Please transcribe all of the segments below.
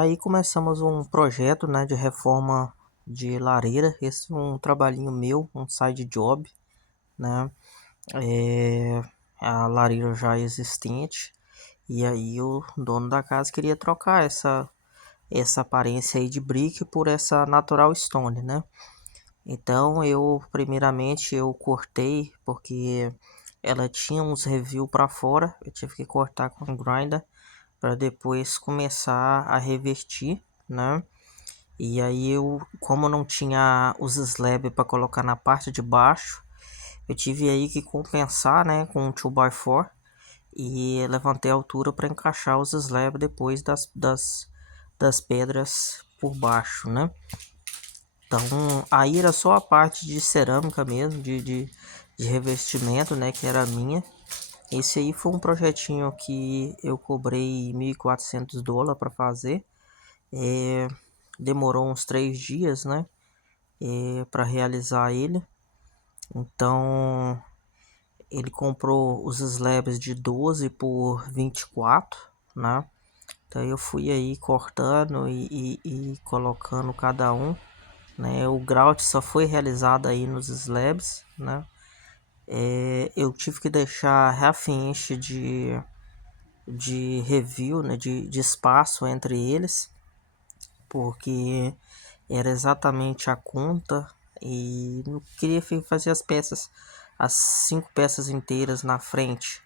Aí começamos um projeto, né, de reforma de lareira. Esse é um trabalhinho meu, um side job, né? É, a lareira já existente. E aí o dono da casa queria trocar essa aparência aí de brick por essa natural stone, né? Então primeiramente eu cortei porque ela tinha uns review para fora. Eu tive que cortar com grinder para depois começar a revestir, né? E aí como não tinha os slab para colocar na parte de baixo, eu tive aí que compensar, né, com um 2x4 e levantei a altura para encaixar os slab depois das pedras por baixo, né? Então aí era só a parte de cerâmica mesmo, de revestimento, né, que era minha. Esse aí foi um projetinho que eu cobrei US$ 1.400 para fazer. Demorou uns 3 dias, né? Para realizar ele. Então ele comprou os slabs de 12 por 24, né? Então eu fui aí cortando e colocando cada um, né? O grout só foi realizado aí nos slabs, né? Eu tive que deixar half inch de review, né? De espaço entre eles, porque era exatamente a conta e não queria fazer as 5 peças inteiras na frente.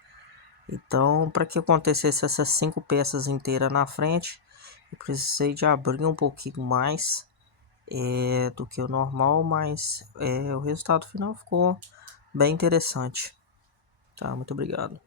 Então, para que acontecesse essas 5 peças inteiras na frente, eu precisei de abrir um pouquinho mais do que o normal, mas o resultado final ficou bem interessante. Tá, muito obrigado.